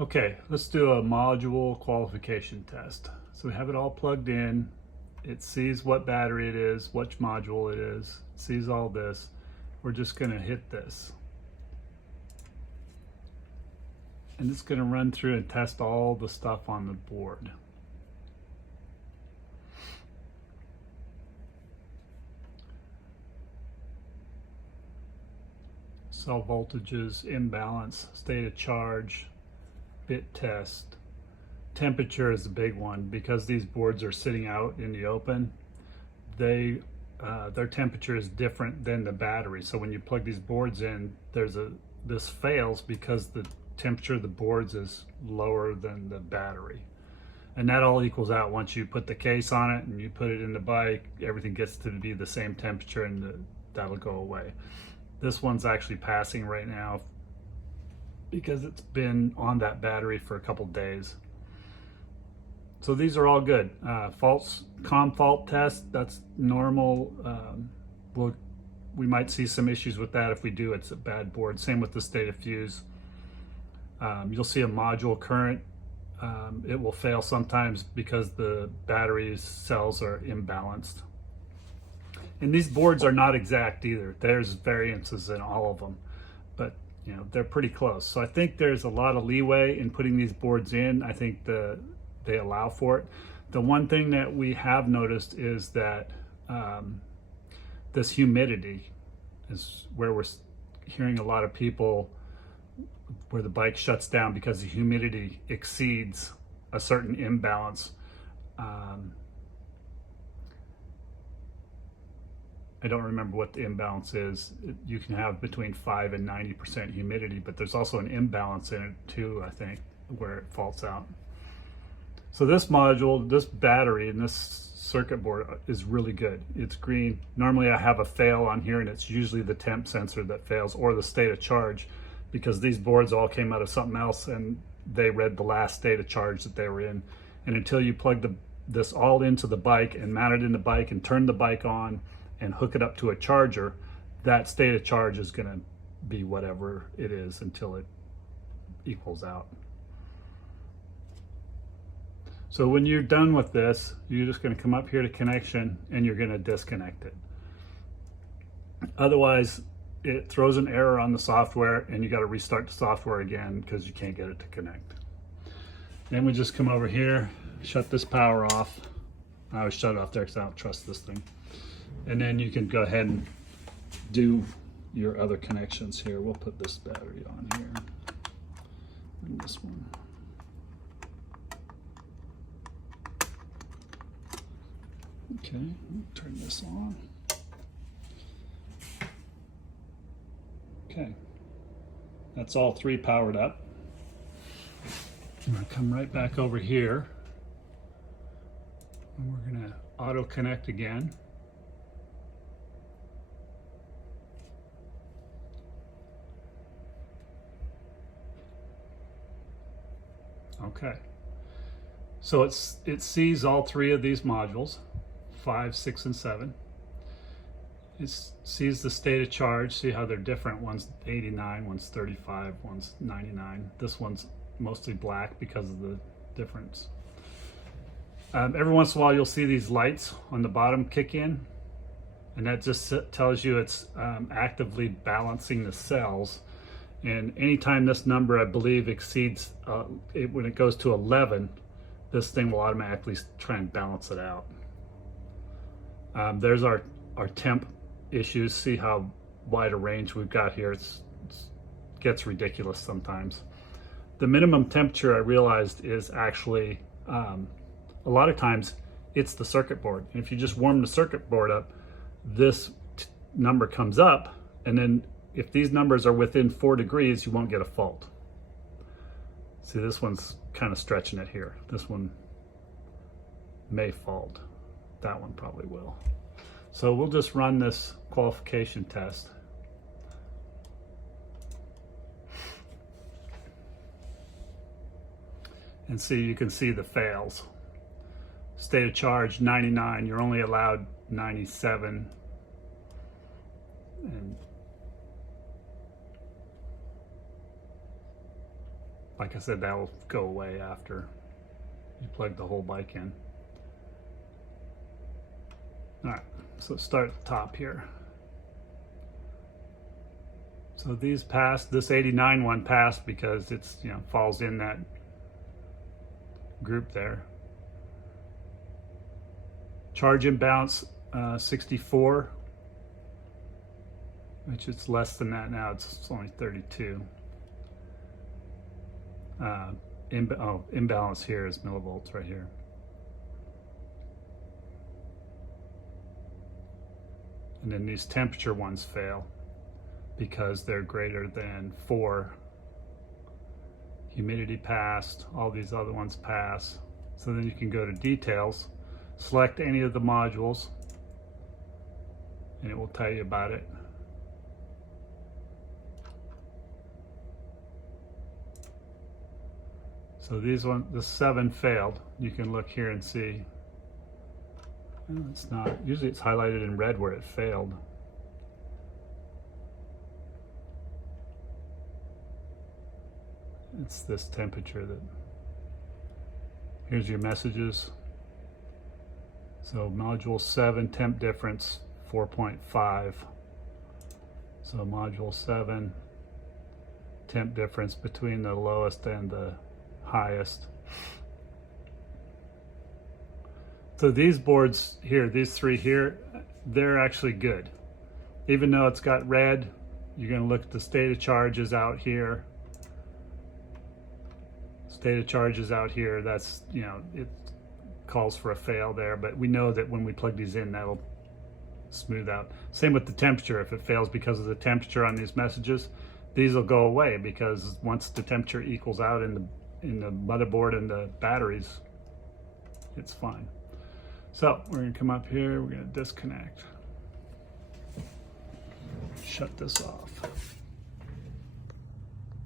Okay, let's do a module qualification test. So we have it all plugged in. It sees what battery it is, which module it is, it sees all this. We're just gonna hit this. And it's gonna run through and test all the stuff on the board. Cell voltages, imbalance, state of charge, bit test. Temperature is the big one because these boards are sitting out in the open. Their temperature is different than the battery. So when you plug these boards in, this fails because the temperature of the boards is lower than the battery. And that all equals out once you put the case on it and you put it in the bike, everything gets to be the same temperature and that'll go away. This one's actually passing right now because it's been on that battery for a couple days. So these are all good. COM fault test, that's normal. We might see some issues with that if we do, it's a bad board. Same with the state of fuse. You'll see a module current. It will fail sometimes because the battery cells are imbalanced. And these boards are not exact either. There's variances in all of them, but you know, they're pretty close. So I think there's a lot of leeway in putting these boards in. I think they allow for it. The one thing that we have noticed is that this humidity is where we're hearing a lot of people where the bike shuts down because the humidity exceeds a certain imbalance. I don't remember what the imbalance is. You can have between 5 and 90% humidity, but there's also an imbalance in it too, I think, where it faults out. So this module, this battery, and this circuit board is really good. It's green. Normally I have a fail on here and it's usually the temp sensor that fails or the state of charge, because these boards all came out of something else and they read the last state of charge that they were in. And until you plug this all into the bike and mount it in the bike and turn the bike on and hook it up to a charger, that state of charge is gonna be whatever it is until it equals out. So when you're done with this, you're just gonna come up here to connection and you're gonna disconnect it. Otherwise, it throws an error on the software and you gotta restart the software again because you can't get it to connect. Then we just come over here, shut this power off. I always shut it off there because I don't trust this thing. And then you can go ahead and do your other connections here. We'll put this battery on here and this one. Okay, turn this on. Okay, that's all three powered up. I'm gonna come right back over here and we're gonna auto connect again. Okay, so it sees all three of these modules, 5, 6, and 7. It sees the state of charge, see how they're different. One's 89, one's 35, one's 99. This one's mostly black because of the difference. Every once in a while you'll see these lights on the bottom kick in, and that just tells you it's actively balancing the cells. And anytime this number, I believe, exceeds, when it goes to 11, this thing will automatically try and balance it out. There's our temp issues. See how wide a range we've got here. It gets ridiculous sometimes. The minimum temperature, I realized, is actually, a lot of times, it's the circuit board. And if you just warm the circuit board up, this number comes up, and then if these numbers are within 4 degrees, you won't get a fault. See, this one's kind of stretching it here. This one may fault. That one probably will. So we'll just run this qualification test. And see, you can see the fails. State of charge 99, you're only allowed 97. And like I said, that will go away after you plug the whole bike in. All right, so start at the top here. So these passed, this 89 one passed because it's, you know, falls in that group there. Charge imbalance 64, which is less than that now. It's only 32. Imbalance here is millivolts right here. And then these temperature ones fail because they're greater than 4. Humidity passed, all these other ones pass. So then you can go to details, select any of the modules, and it will tell you about it. So these one, the 7 failed. You can look here and see. Oh, it's not. Usually it's highlighted in red where it failed. It's this temperature that. Here's your messages. So module 7 temp difference 4.5. So module 7 temp difference between the lowest and the highest. So these boards here, these 3 here, they're actually good. Even though it's got red, you're going to look at the state of charges out here. State of charges out here, that's, you know, it calls for a fail there, but we know that when we plug these in, that'll smooth out. Same with the temperature. If it fails because of the temperature on these messages, these will go away because once the temperature equals out in the motherboard and the batteries, it's fine. So we're going to come up here, we're going to disconnect. Shut this off.